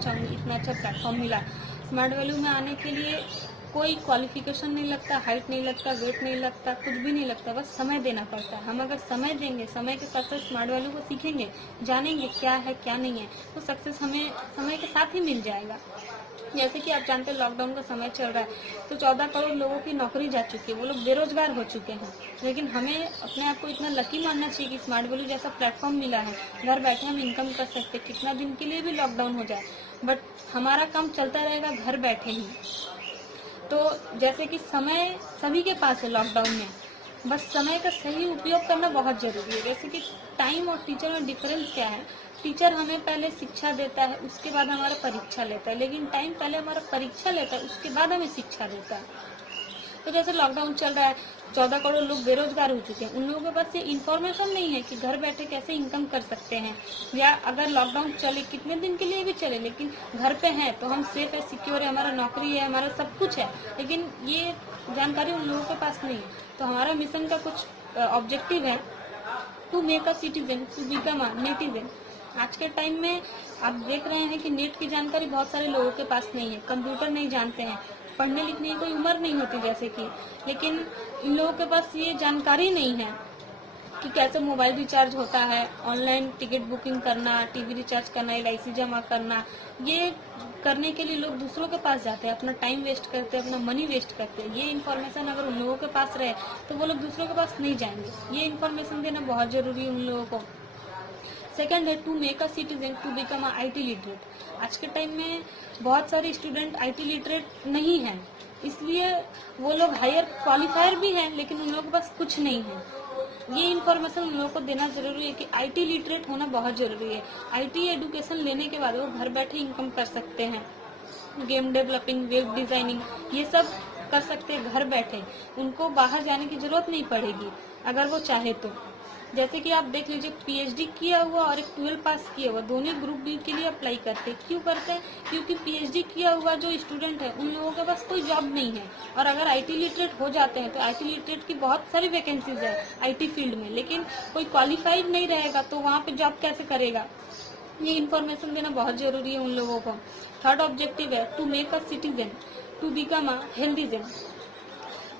चाहूँगी, इतना अच्छा प्लेटफॉर्म मिला। स्मार्ट वैल्यू में आने के लिए कोई क्वालिफिकेशन नहीं लगता, हाइट नहीं लगता, वेट नहीं लगता, कुछ भी नहीं लगता, बस समय देना पड़ता है। हम अगर समय देंगे, समय के साथ साथ स्मार्ट वैल्यू को सीखेंगे, जानेंगे क्या है क्या नहीं है, तो सक्सेस हमें समय के साथ ही मिल जाएगा। जैसे कि आप जानते हैं लॉकडाउन का समय चल रहा है, तो 14 करोड़ लोगों की नौकरी जा चुकी है, वो लोग बेरोजगार हो चुके हैं। लेकिन हमें अपने आप को इतना लकी मानना चाहिए कि स्मार्ट वैल्यू जैसा प्लेटफॉर्म मिला है, घर बैठे हम इनकम कर सकते, कितना दिन के लिए भी लॉकडाउन हो जाए, बट हमारा काम चलता रहेगा घर बैठे ही। तो जैसे कि समय सभी के पास है लॉकडाउन में, बस समय का सही उपयोग करना बहुत जरूरी है। जैसे कि टाइम और टीचर में डिफरेंस क्या है, टीचर हमें पहले शिक्षा देता है, उसके बाद हमारा परीक्षा लेता है, लेकिन टाइम पहले हमारा परीक्षा लेता है, उसके बाद हमें शिक्षा देता है। तो जैसे लॉकडाउन चल रहा है, 14 करोड़ लोग बेरोजगार हो चुके हैं, उन लोगों के पास ये इन्फॉर्मेशन नहीं है कि घर बैठे कैसे इनकम कर सकते हैं, या अगर लॉकडाउन चले कितने दिन के लिए भी चले, लेकिन घर पे हैं तो हम सेफ है, सिक्योर है, हमारा नौकरी है, हमारा सब कुछ है, लेकिन ये जानकारी उन लोगों के पास नहीं है। तो हमारा मिशन का कुछ ऑब्जेक्टिव है, to make a citizen to become a netizen. आज के टाइम में आप देख रहे हैं कि नेट की जानकारी बहुत सारे लोगों के पास नहीं है, कंप्यूटर नहीं जानते हैं, पढ़ने लिखने की कोई उम्र नहीं होती जैसे कि, लेकिन इन लोगों के पास ये जानकारी नहीं है कि कैसे मोबाइल रिचार्ज होता है, ऑनलाइन टिकट बुकिंग करना, टीवी रिचार्ज करना, LIC जमा करना। ये करने के लिए लोग दूसरों के पास जाते हैं, अपना टाइम वेस्ट करते हैं, अपना मनी वेस्ट करते हैं। ये इन्फॉर्मेशन अगर उन लोगों के पास रहे तो वो लोग दूसरों के पास नहीं जाएंगे। ये इन्फॉर्मेशन देना बहुत जरूरी है उन लोगों को। सेकेंड है to make a citizen to become a IT literate. आज के टाइम में बहुत सारे स्टूडेंट IT लिटरेट नहीं हैं, इसलिए वो लोग हायर क्वालिफायर भी हैं, लेकिन उन लोगों के पास कुछ नहीं है। ये इन्फॉर्मेशन उन लोगों को देना जरूरी है कि IT लिटरेट होना बहुत जरूरी है। IT एडुकेशन लेने के बाद वो घर बैठे इनकम कर सकते हैं, गेम डेवलपिंग, वेब डिजाइनिंग, ये सब कर सकते हैं घर बैठे। उनको बाहर जाने की जरूरत नहीं पड़ेगी अगर वो चाहे तो। जैसे कि आप देख लीजिए, PhD किया हुआ और एक 12 पास किया हुआ दोनों ग्रुप बी के लिए अप्लाई करते हैं। क्यों करते हैं? क्योंकि PhD किया हुआ जो स्टूडेंट है उन लोगों के पास कोई जॉब नहीं है, और अगर IT लिटरेट हो जाते हैं तो IT लिटरेट की बहुत सारी वैकेंसीज है IT फील्ड में, लेकिन कोई क्वालिफाइड नहीं रहेगा तो वहाँ पे जॉब कैसे करेगा। ये इन्फॉर्मेशन देना बहुत जरूरी है उन लोगों को। थर्ड ऑब्जेक्टिव है to make a citizen to become a healthizen.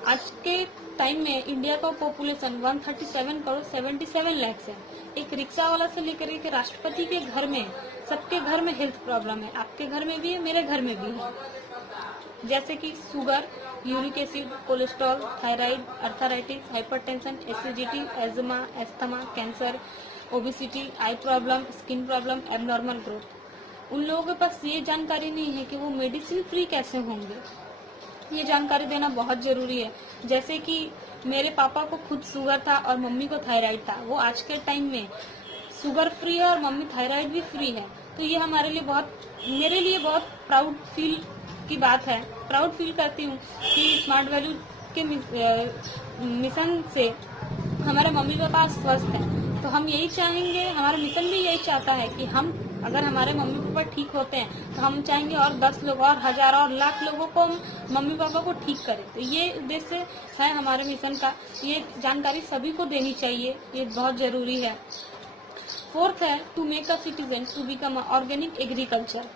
आज के टाइम में इंडिया का पॉपुलेशन 137 करोड़ 77 लाख है। एक रिक्शा वाला से लेकर एक राष्ट्रपति के घर में, सबके घर में हेल्थ प्रॉब्लम है। आपके घर में भी है, मेरे घर में भी है। जैसे कि sugar, uric acid, cholesterol, thyroid, arthritis, hypertension, acidity, eczema, asthma, cancer, obesity, eye problem, skin problem, abnormal growth. उन लोगों के पास ये जानकारी नहीं है कि वो मेडिसिन फ्री कैसे होंगे। ये जानकारी देना बहुत जरूरी है। जैसे कि मेरे पापा को खुद शुगर था और मम्मी को थायराइड था, वो आज के टाइम में शुगर फ्री है और मम्मी थायराइड भी फ्री है। तो ये हमारे लिए मेरे लिए बहुत प्राउड फील की बात है। प्राउड फील करती हूँ कि स्मार्ट वैल्यू के मिशन से हमारे मम्मी पापा स्वस्थ हैं। तो हम यही चाहेंगे, हमारा मिशन भी यही चाहता है कि हम अगर हमारे मम्मी पापा ठीक होते हैं तो हम चाहेंगे और 10 लोग और 1000 और लाख लोगों को हम मम्मी पापा को ठीक करें। तो ये उद्देश्य है हमारे मिशन का। ये जानकारी सभी को देनी चाहिए, ये बहुत जरूरी है। फोर्थ है to make a citizen to become a organic agriculture.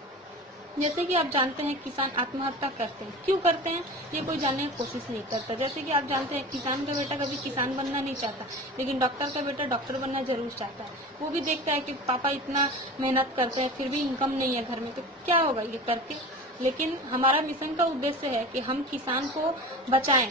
जैसे कि आप जानते हैं किसान आत्महत्या करते हैं, क्यों करते हैं ये कोई जानने की कोशिश नहीं करता। जैसे कि आप जानते हैं किसान का बेटा कभी किसान बनना नहीं चाहता, लेकिन डॉक्टर का बेटा डॉक्टर बनना जरूर चाहता है। वो भी देखता है कि पापा इतना मेहनत करते हैं फिर भी इनकम नहीं है घर में, तो क्या होगा ये करके। लेकिन हमारा मिशन का उद्देश्य है कि हम किसान को बचाएं।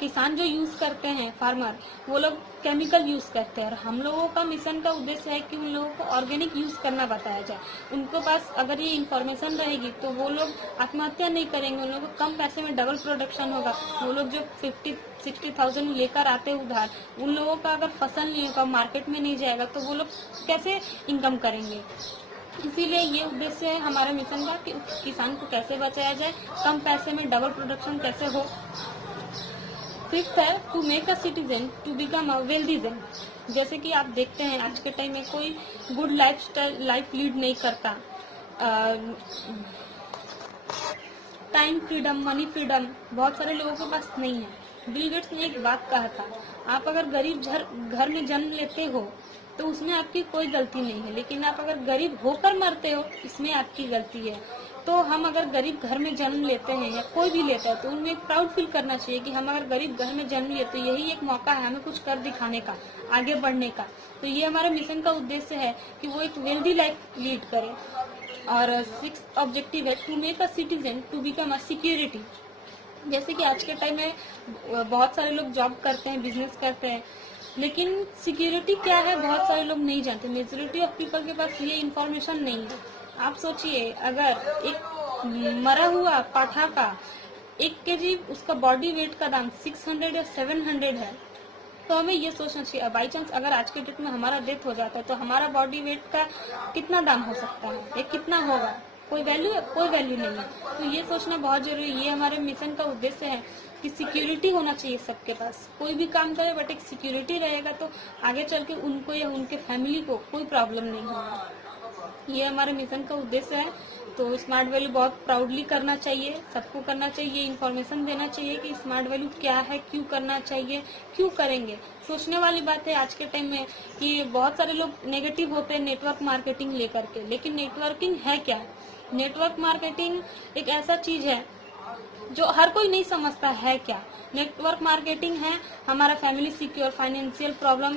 किसान जो यूज करते हैं फार्मर, वो लोग केमिकल यूज करते हैं, और हम लोगों का मिशन का उद्देश्य है कि उन लोगों को ऑर्गेनिक यूज करना बताया जाए। उनको पास अगर ये इन्फॉर्मेशन रहेगी तो वो लोग आत्महत्या नहीं करेंगे, उन लोगों को कम पैसे में डबल प्रोडक्शन होगा। वो लोग जो 50-60,000 लेकर आते हैं उधार, उन लोगों का अगर फसल नहीं होगा, मार्केट में नहीं जाएगा, तो वो लोग कैसे इनकम करेंगे। इसीलिए ये उद्देश्य है हमारे मिशन का कि किसान को कैसे बचाया जाए, कम पैसे में डबल प्रोडक्शन कैसे हो। फिफ्थ है to make a citizen to become a wealthizen. जैसे कि आप देखते हैं आज के टाइम में कोई गुड लाइफ लीड नहीं करता। टाइम फ्रीडम, मनी फ्रीडम बहुत सारे लोगों के पास नहीं है। बिल गेट्स ने एक बात कहा था, आप अगर गरीब घर में जन्म लेते हो तो उसमें आपकी कोई गलती नहीं है, लेकिन आप अगर गरीब होकर मरते हो इसमें आपकी गलती है। तो हम अगर गरीब घर में जन्म लेते हैं या कोई भी लेता है तो उनमें एक प्राउड फील करना चाहिए कि हम अगर गरीब घर में जन्म लेते, तो यही एक मौका है हमें कुछ कर दिखाने का, आगे बढ़ने का। तो ये हमारे मिशन का उद्देश्य है कि वो एक वेल्दी लाइफ लीड करे। और 6th ऑब्जेक्टिव है to make a citizen to become a security. जैसे कि आज के टाइम में बहुत सारे लोग जॉब करते हैं, बिजनेस करते हैं, लेकिन सिक्योरिटी क्या है बहुत सारे लोग नहीं जानते। मेजोरिटी ऑफ पीपल के पास ये इन्फॉर्मेशन नहीं है। आप सोचिए, अगर एक मरा हुआ पाठा का 1 केजी उसका बॉडी वेट का दाम 600 या 700 है, तो हमें ये सोचना चाहिए बाई चांस अगर आज के डेट में हमारा डेथ हो जाता है तो हमारा बॉडी वेट का कितना दाम हो सकता है, ये कितना होगा, कोई वैल्यू नहीं है। तो ये सोचना बहुत जरूरी है। ये हमारे मिशन का उद्देश्य है कि सिक्योरिटी होना चाहिए सबके पास। कोई भी काम करे बट एक सिक्योरिटी रहेगा तो आगे चल के उनको या उनके फैमिली को कोई प्रॉब्लम नहीं होगा। ये हमारे मिशन का उद्देश्य है। तो स्मार्ट वैल्यू बहुत प्राउडली करना चाहिए, सबको करना चाहिए, इन्फॉर्मेशन देना चाहिए कि स्मार्ट वैल्यू क्या है, क्यों करना चाहिए, क्यों करेंगे। सोचने वाली बात है आज के टाइम में कि बहुत सारे लोग नेगेटिव होते हैं नेटवर्क मार्केटिंग लेकर के, लेकिन नेटवर्किंग है क्या? नेटवर्क मार्केटिंग एक ऐसा चीज है जो हर कोई नहीं समझता है क्या। नेटवर्क मार्केटिंग है हमारा family secure, financial problem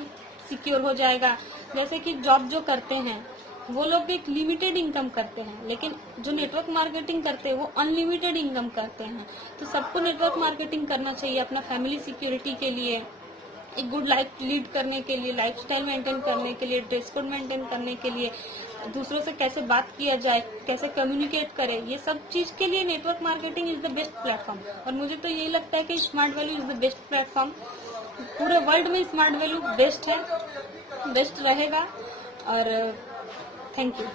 secure हो जाएगा। जैसे कि जॉब जो करते हैं वो लोग एक लिमिटेड इनकम करते हैं, लेकिन जो नेटवर्क मार्केटिंग करते हैं वो अनलिमिटेड इनकम करते हैं। तो सबको नेटवर्क मार्केटिंग करना चाहिए अपना फैमिली सिक्योरिटी के लिए, एक गुड लाइफ लीड करने के लिए, लाइफस्टाइल मेंटेन करने के लिए, ड्रेस कोड मेंटेन करने के लिए, दूसरों से कैसे बात किया जाए, कैसे कम्युनिकेट करें, ये सब चीज के लिए network marketing is the best platform. और मुझे तो यही लगता है कि smart value is the best platform. पूरे वर्ल्ड में स्मार्ट वैल्यू बेस्ट है, बेस्ट रहेगा। और थैंक यू।